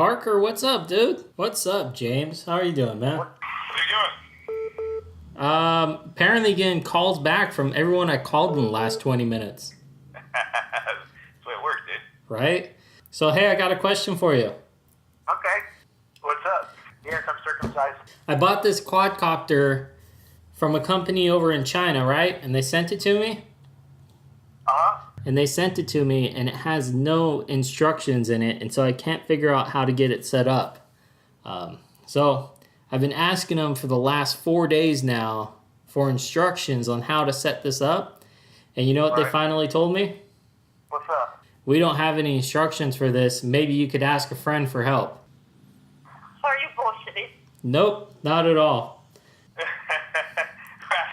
Parker, what's up, dude? What's up, James? How are you doing, man? What are you doing? Apparently getting calls back from everyone I called in the last 20 minutes. That's the way it works, dude. Right? So, hey, I got a question for you. Okay. What's up? Yes, I'm circumcised. I bought this quadcopter from a company over in China, right? And they sent it to me. And it has no instructions in it, and so I can't figure out how to get it set up. So I've been asking them for the last 4 days now for instructions on how to set this up. And you know what they finally told me? What's up? We don't have any instructions for this. Maybe you could ask a friend for help. Are you bullshitting? Nope, not at all. Ask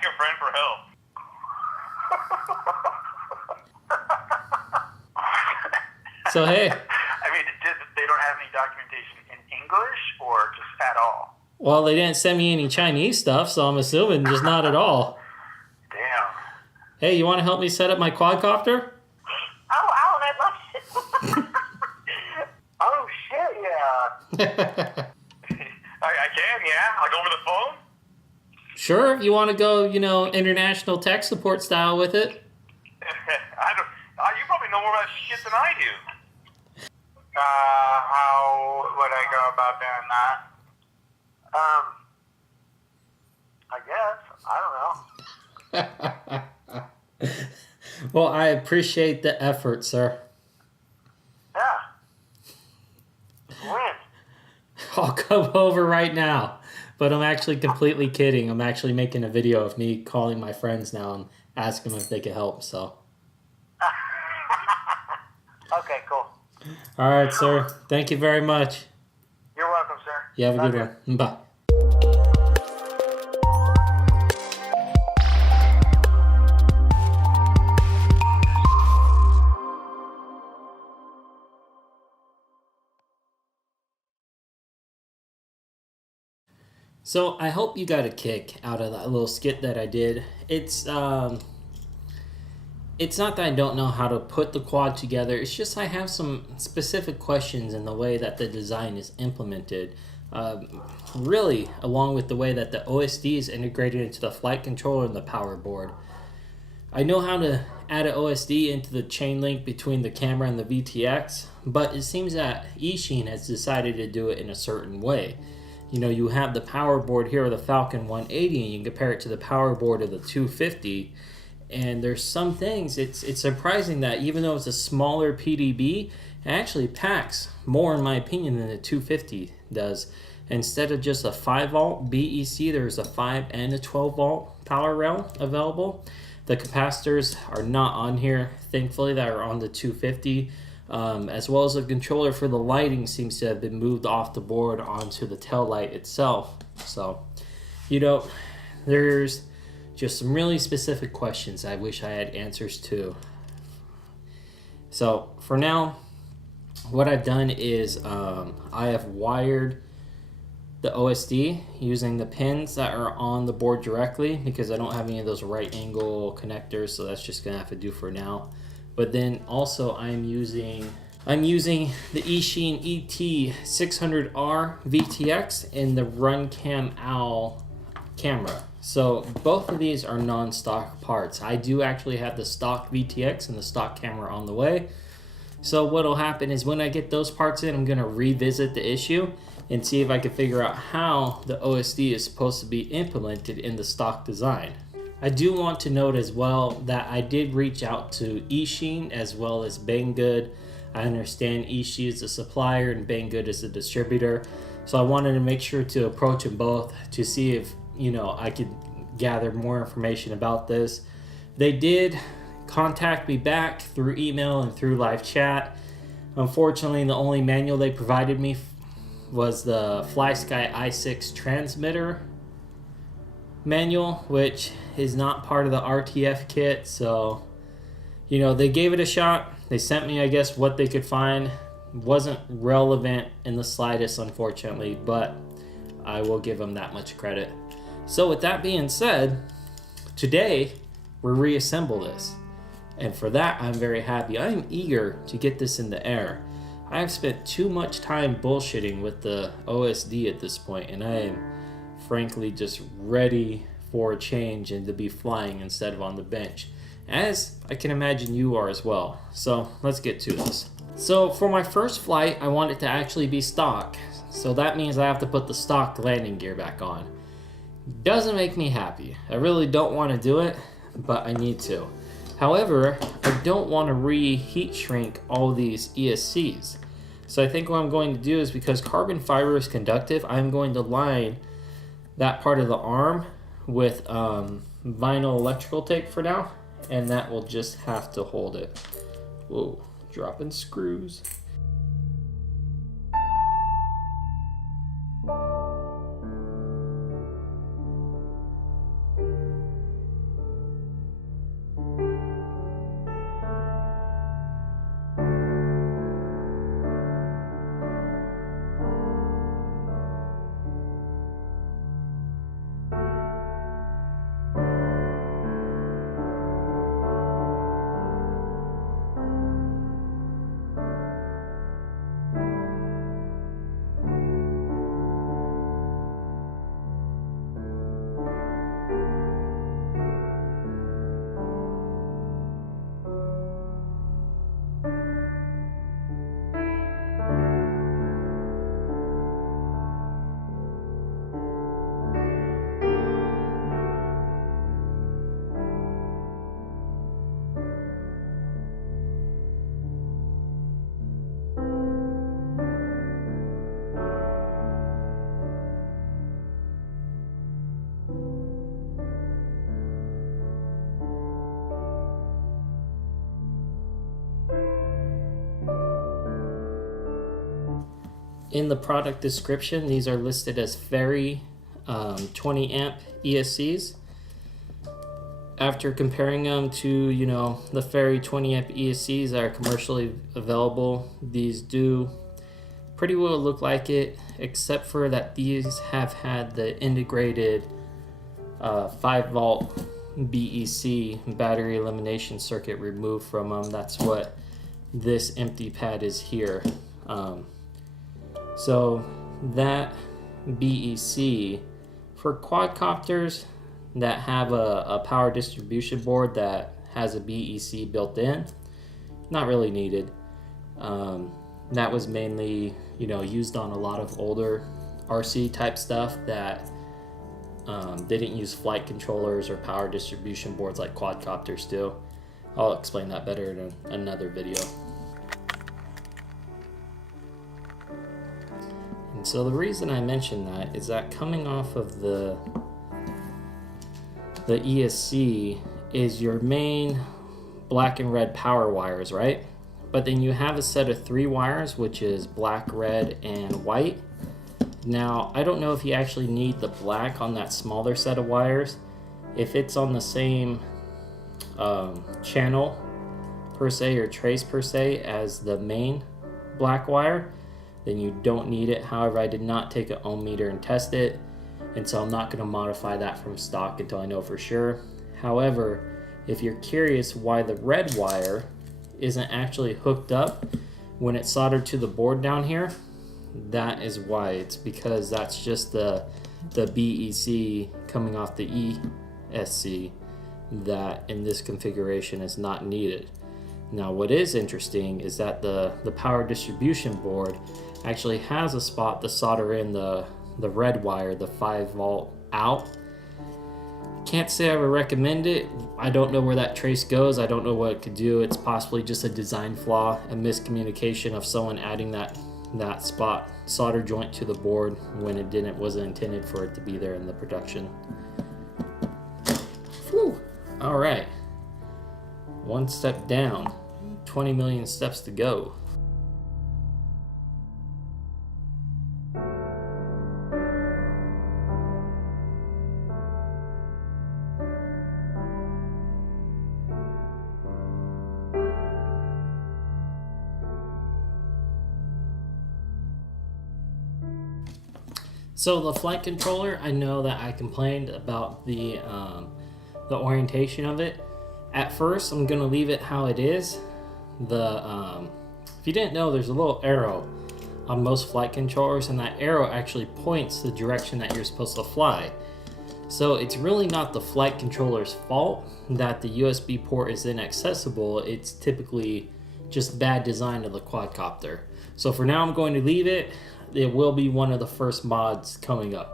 a friend for help. So, hey. I mean, they don't have any documentation in English or just at all? Well, they didn't send me any Chinese stuff, so I'm assuming just not at all. Damn. Hey, you want to help me set up my quadcopter? Oh, Alan, I'd love to. Oh, shit, yeah. I can, yeah? Like over the phone? Sure, if you want to go, international tech support style with it. You probably know more about shit than I do. How would I go about doing that? I guess. I don't know. Well, I appreciate the effort, sir. Yeah. When? I'll come over right now. But I'm actually completely kidding. I'm actually making a video of me calling my friends now and asking them if they could help, so. Okay, cool. All right, sir. Thank you very much. You're welcome, sir. You have a good one. Bye. So I hope you got a kick out of that little skit that I did. It's not that I don't know how to put the quad together. It's just I have some specific questions in the way that the design is implemented. Really, along with the way that the OSD is integrated into the flight controller and the power board. I know how to add an OSD into the chain link between the camera and the VTX, but it seems that Eachine has decided to do it in a certain way. You have the power board here of the Falcon 180, and you can compare it to the power board of the 250. And there's some things, it's surprising that even though it's a smaller PDB, it actually packs more, in my opinion, than the 250 does. Instead of just a 5-volt BEC, there's a 5 and a 12-volt power rail available. The capacitors are not on here, thankfully, that are on the 250. As well as the controller for the lighting seems to have been moved off the board onto the tail light itself. So, there's just some really specific questions I wish I had answers to. So, for now, what I've done is I have wired the OSD using the pins that are on the board directly because I don't have any of those right angle connectors, so that's just gonna have to do for now. But then also I'm using the Eachine ET600R VTX in the RunCam OWL camera. So both of these are non-stock parts. I do actually have the stock VTX and the stock camera on the way. So what'll happen is when I get those parts in, I'm gonna revisit the issue and see if I can figure out how the OSD is supposed to be implemented in the stock design. I do want to note as well that I did reach out to Eachine as well as Banggood. I understand Eachine is a supplier and Banggood is a distributor. So I wanted to make sure to approach them both to see if, I could gather more information about this. They did contact me back through email and through live chat. Unfortunately, the only manual they provided me was the FlySky i6 transmitter manual, which is not part of the RTF kit. So, they gave it a shot. They sent me, I guess, what they could find. Wasn't relevant in the slightest, unfortunately, but I will give them that much credit. So with that being said, today we reassemble this. And for that, I'm very happy. I am eager to get this in the air. I have spent too much time bullshitting with the OSD at this point, and I am frankly just ready for a change and to be flying instead of on the bench, as I can imagine you are as well. So let's get to this. So for my first flight, I want it to actually be stock. So that means I have to put the stock landing gear back on. Doesn't make me happy. I really don't want to do it, but I need to. However, I don't want to reheat shrink all these ESCs. So I think what I'm going to do is, because carbon fiber is conductive, I'm going to line that part of the arm with vinyl electrical tape for now, and that will just have to hold it. Whoa, dropping screws. In the product description, these are listed as Ferry 20 amp ESCs. After comparing them to, the Ferry 20 amp ESCs that are commercially available, these do pretty well look like it, except for that these have had the integrated 5 volt BEC battery elimination circuit removed from them. That's what this empty pad is here. So that BEC for quadcopters that have a power distribution board that has a BEC built in, not really needed. That was mainly, used on a lot of older RC type stuff that didn't use flight controllers or power distribution boards like quadcopters do. I'll explain that better in another video. And so the reason I mention that is that coming off of the ESC is your main black and red power wires, right? But then you have a set of 3 wires, which is black, red, and white. Now, I don't know if you actually need the black on that smaller set of wires. If it's on the same channel per se, or trace per se, as the main black wire, then you don't need it. However, I did not take an ohm meter and test it, and so I'm not going to modify that from stock until I know for sure. However, if you're curious why the red wire isn't actually hooked up when it's soldered to the board down here, that is why. It's because that's just the BEC coming off the ESC that in this configuration is not needed. Now, what is interesting is that the power distribution board actually has a spot to solder in the red wire, the 5 volt out. Can't say I would recommend it. I don't know where that trace goes. I don't know what it could do. It's possibly just a design flaw, a miscommunication of someone adding that spot solder joint to the board when it wasn't intended for it to be there in the production. Whew. All right, 1 step down, 20 million steps to go. So the flight controller, I know that I complained about the orientation of it. At first, I'm gonna leave it how it is. The If you didn't know, there's a little arrow on most flight controllers, and that arrow actually points the direction that you're supposed to fly. So it's really not the flight controller's fault that the USB port is inaccessible. It's typically just bad design of the quadcopter. So for now, I'm going to leave it. It will be one of the first mods coming up.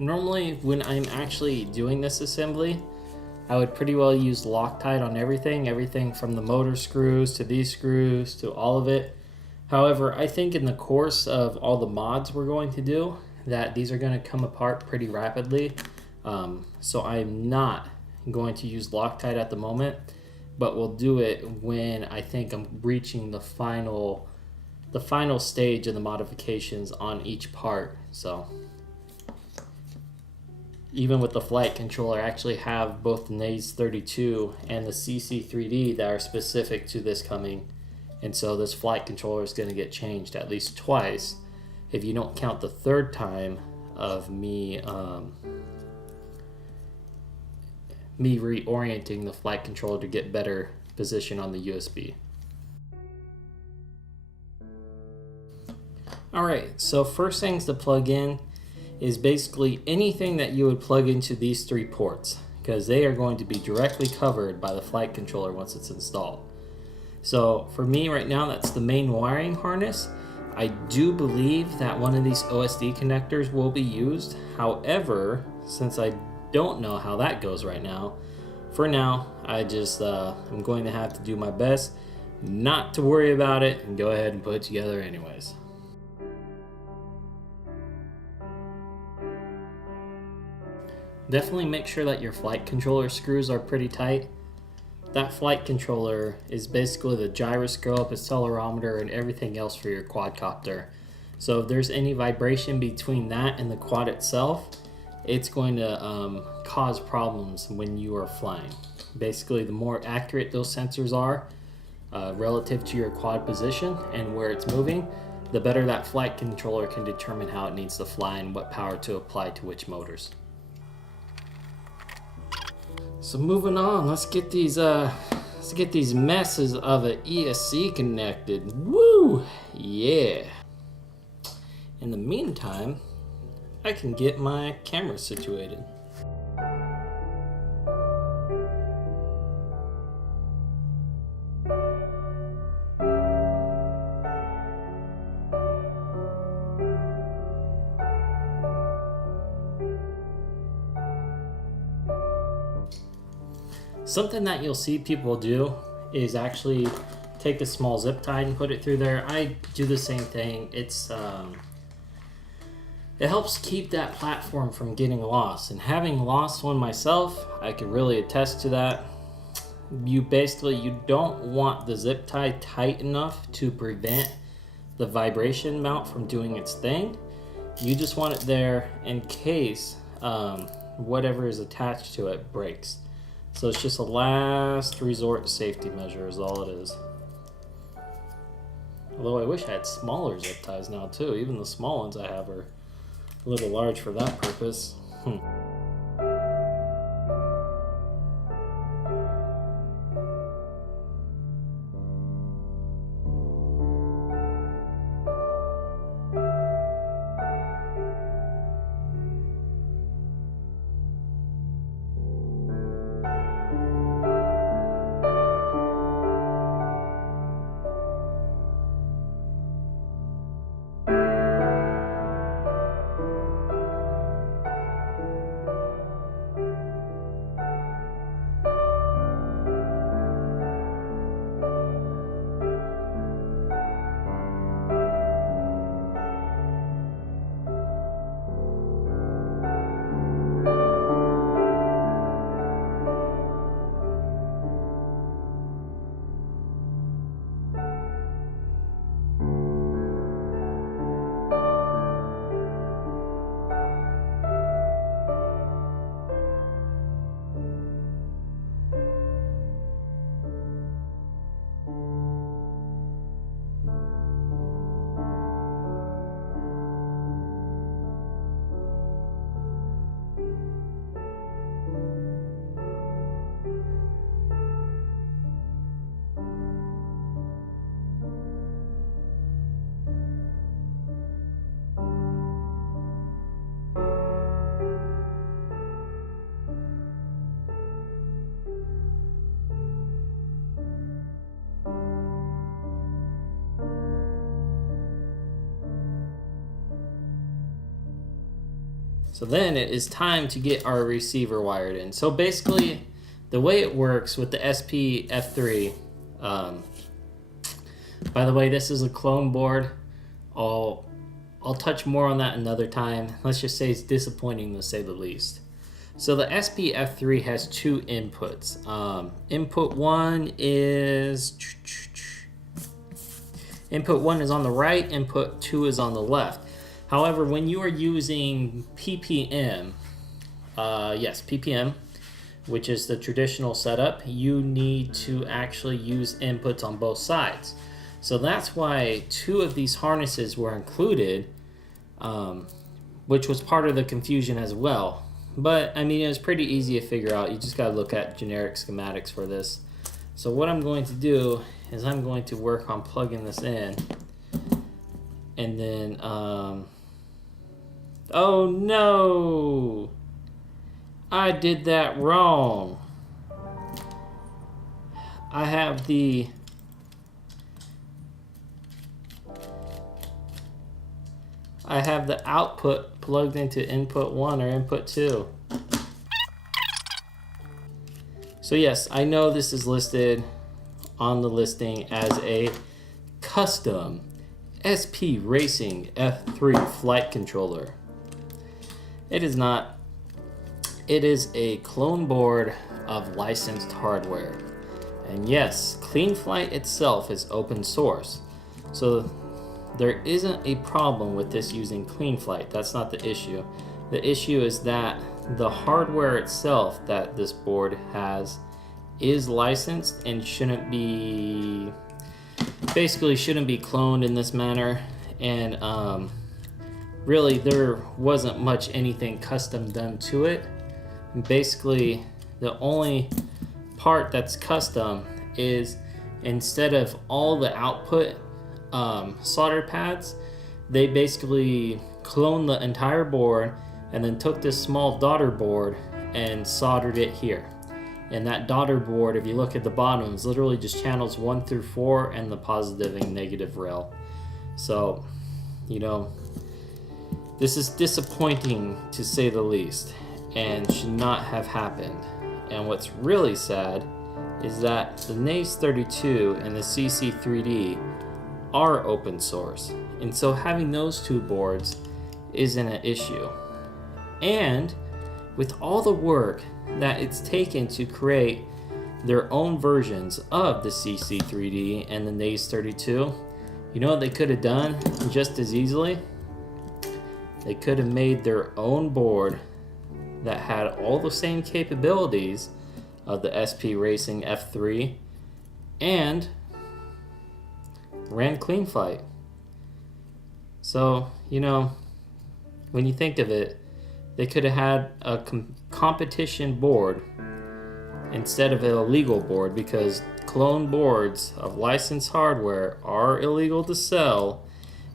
Normally, when I'm actually doing this assembly, I would pretty well use Loctite on everything from the motor screws to these screws to all of it. However, I think in the course of all the mods we're going to do, that these are going to come apart pretty rapidly. So I'm not going to use Loctite at the moment, but we'll do it when I think I'm reaching the final stage of the modifications on each part. So even with the flight controller, I actually have both the NAS 32 and the CC3D that are specific to this coming. And so this flight controller is going to get changed at least twice, if you don't count the third time of me reorienting the flight controller to get better position on the USB. Alright, so first things to plug in is basically anything that you would plug into these three ports, because they are going to be directly covered by the flight controller once it's installed. So for me right now, that's the main wiring harness. I do believe that one of these OSD connectors will be used. However, since I don't know how that goes right now, for now I just I'm going to have to do my best not to worry about it and go ahead and put it together anyways. Definitely make sure that your flight controller screws are pretty tight. That flight controller is basically the gyroscope, accelerometer, and everything else for your quadcopter. So if there's any vibration between that and the quad itself, it's going to cause problems when you are flying. Basically, the more accurate those sensors are relative to your quad position and where it's moving, the better that flight controller can determine how it needs to fly and what power to apply to which motors. So moving on, let's get these messes of an ESC connected. Woo! Yeah. In the meantime, I can get my camera situated. Something that you'll see people do is actually take a small zip tie and put it through there. I do the same thing. It helps keep that platform from getting lost. And having lost one myself, I can really attest to that. You don't want the zip tie tight enough to prevent the vibration mount from doing its thing. You just want it there in case whatever is attached to it breaks. So it's just a last resort safety measure is all it is. Although I wish I had smaller zip ties now too. Even the small ones I have are a little large for that purpose. So then it is time to get our receiver wired in. So basically, the way it works with the SPF3, by the way, this is a clone board. I'll touch more on that another time. Let's just say it's disappointing to say the least. So the SPF3 has two inputs. Input one is on the right, input 2 is on the left. However, when you are using PPM, PPM, which is the traditional setup, you need to actually use inputs on both sides. So that's why 2 of these harnesses were included, which was part of the confusion as well. But, I mean, it was pretty easy to figure out. You just got to look at generic schematics for this. So what I'm going to do is I'm going to work on plugging this in. And then, oh no! I did that wrong. I have the output plugged into input 1 or input 2. So yes, I know this is listed on the listing as a custom SP Racing F3 flight controller. It is not. It is a clone board of licensed hardware. And yes, CleanFlight itself is open source. So there isn't a problem with this using CleanFlight. That's not the issue. The issue is that the hardware itself that this board has is licensed and shouldn't be cloned in this manner. And really there wasn't much anything custom done to it. Basically, the only part that's custom is instead of all the output solder pads, they basically cloned the entire board and then took this small daughter board and soldered it here. And that daughter board, if you look at the bottom, is literally just channels 1 through 4 and the positive and negative rail. So, you know, this is disappointing to say the least and should not have happened. And what's really sad is that the NAES32 and the CC3D are open source, and so having those 2 boards isn't an issue. And with all the work that it's taken to create their own versions of the CC3D and the NAES32, you know what they could have done just as easily? They could have made their own board that had all the same capabilities of the SP Racing F3 and ran CleanFlight. So, you know, when you think of it, they could have had a competition board instead of an illegal board, because clone boards of licensed hardware are illegal to sell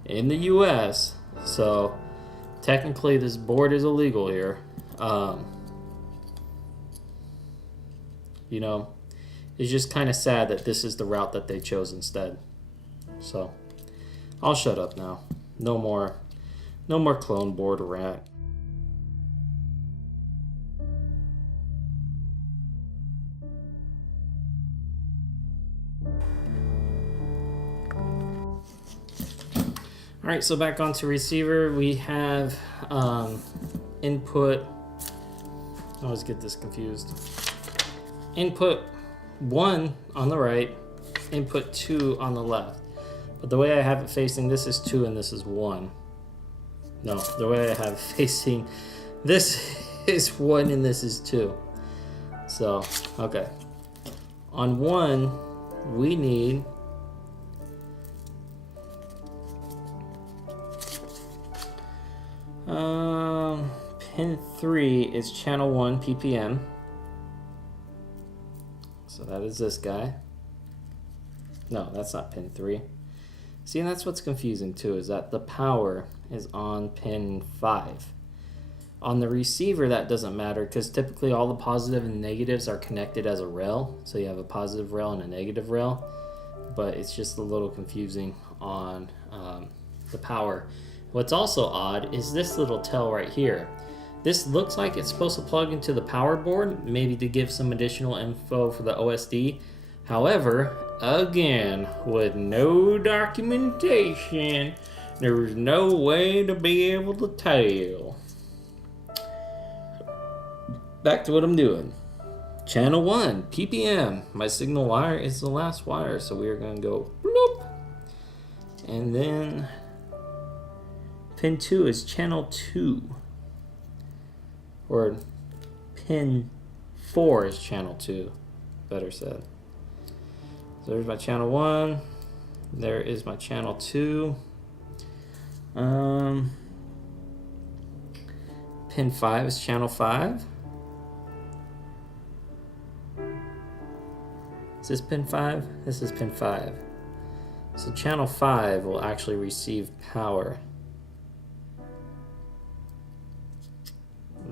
in the US. So technically this board is illegal here. You know, it's just kind of sad that this is the route that they chose instead. So I'll shut up now. No more clone board rat. Alright, so back onto receiver, we have input, I always get this confused, input 1 on the right, input 2 on the left. But the way I have it facing, this is 2 and this is 1. No, the way I have it facing, this is 1 and this is 2. So, okay. On 1, we need pin 3 is channel 1 PPM. So that is this guy. No, that's not pin 3. See, and that's what's confusing too, is that the power is on pin 5. On the receiver, that doesn't matter, because typically all the positive and negatives are connected as a rail. So you have a positive rail and a negative rail. But it's just a little confusing on the power. What's also odd is this little tail right here. This looks like it's supposed to plug into the power board, maybe to give some additional info for the OSD. However, again, with no documentation, there's no way to be able to tell. Back to what I'm doing. Channel 1, PPM. My signal wire is the last wire, so we are going to go bloop. And then pin 2 is channel 2. Or pin 4 is channel 2, better said. So there's my channel 1. There is my channel 2. Pin 5 is channel 5. Is this pin 5? This is pin 5. So channel 5 will actually receive power.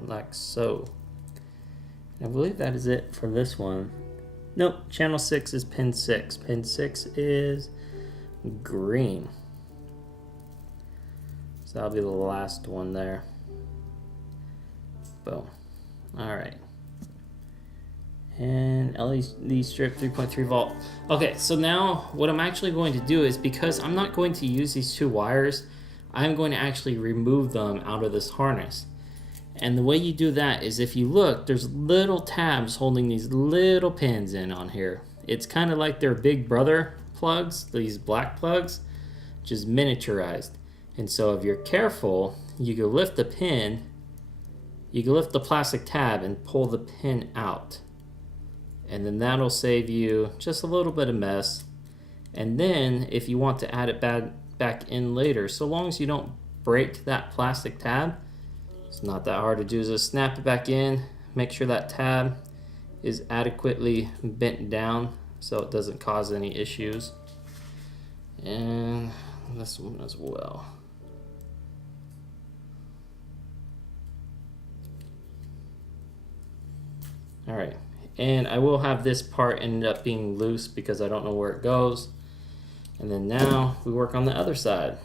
Like so. I believe that is it for this one. Nope, channel 6 is pin 6. Pin 6 is green. So that'll be the last one there. Boom. Alright. And LED strip 3.3 volt. Okay, so now what I'm actually going to do is, because I'm not going to use these 2 wires, I'm going to actually remove them out of this harness. And the way you do that is, if you look, there's little tabs holding these little pins in on here. It's kind of like their big brother plugs, these black plugs, just miniaturized. And so if you're careful, you can lift the pin, you can lift the plastic tab and pull the pin out. And then that'll save you just a little bit of mess. And then if you want to add it back in later, so long as you don't break that plastic tab, it's not that hard to do. Just snap it back in, make sure that tab is adequately bent down so it doesn't cause any issues. And this one as well. All right. And I will have this part end up being loose because I don't know where it goes. And then now we work on the other side.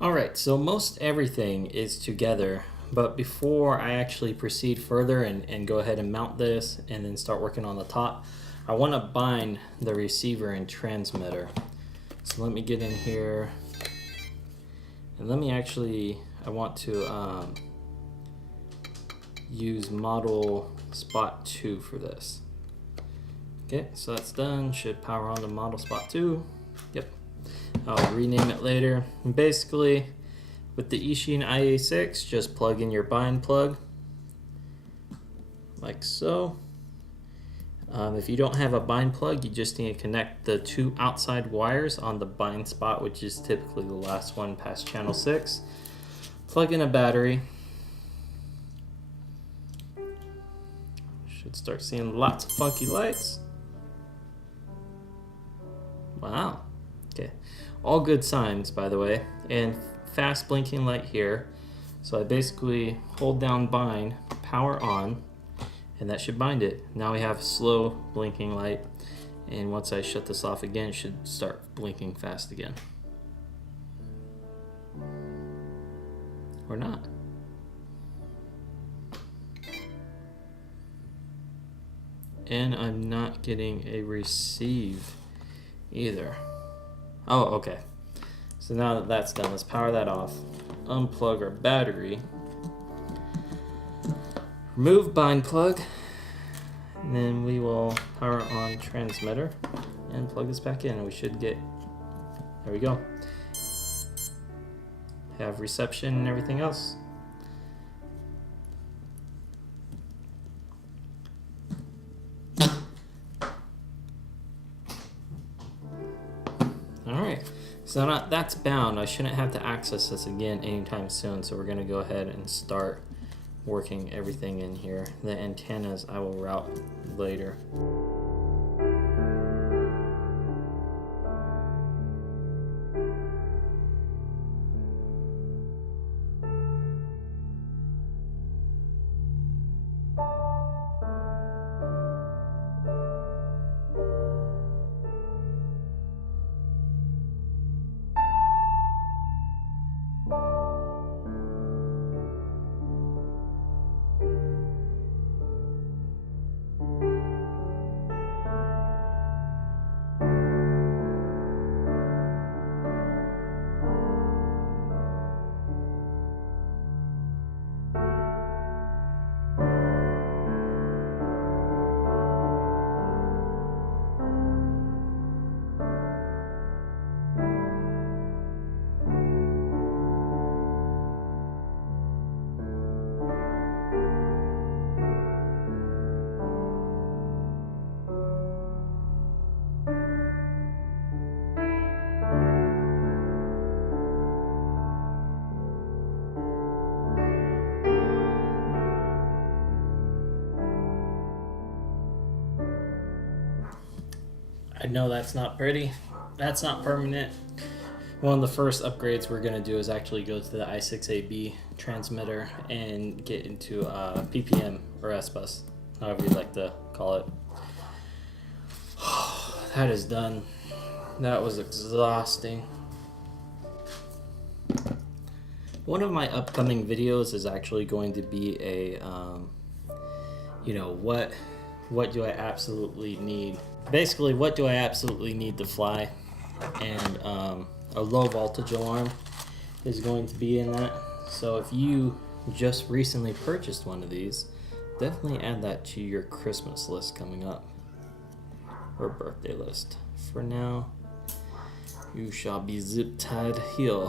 Alright, so most everything is together, but before I actually proceed further and go ahead and mount this and then start working on the top, I want to bind the receiver and transmitter. So let me get in here, and let me actually, I want to use model spot 2 for this. Okay, so that's done. Should power on to model spot 2. Yep. I'll rename it later. And basically, with the Eachine IA6, just plug in your bind plug, like so. If you don't have a bind plug, you just need to connect the 2 outside wires on the bind spot, which is typically the last one past channel 6. Plug in a battery. should start seeing lots of funky lights. Wow. Okay. All good signs, by the way. And fast blinking light here. So I basically hold down bind, power on, and that should bind it. Now we have slow blinking light. And once I shut this off again, it should start blinking fast again. Or not. And I'm not getting a receive either. Oh, okay. So now that that's done, let's power that off. Unplug our battery. Remove bind plug. And then we will power on transmitter and plug this back in, and we should get, there we go. Have reception and everything else. Alright, so now that's bound. I shouldn't have to access this again anytime soon, so we're going to go ahead and start working everything in here. The antennas I will route later. I know that's not pretty. That's not permanent. One of the first upgrades we're going to do is actually go to the i6AB transmitter and get into PPM or S-Bus, however you'd like to call it. That is done. That was exhausting. One of my upcoming videos is actually going to be a, you know, what do I absolutely need? Basically, what do I absolutely need to fly? And a low voltage alarm is going to be in that. So if you just recently purchased one of these, definitely add that to your Christmas list coming up, or birthday list. For now, you shall be zip-tied here.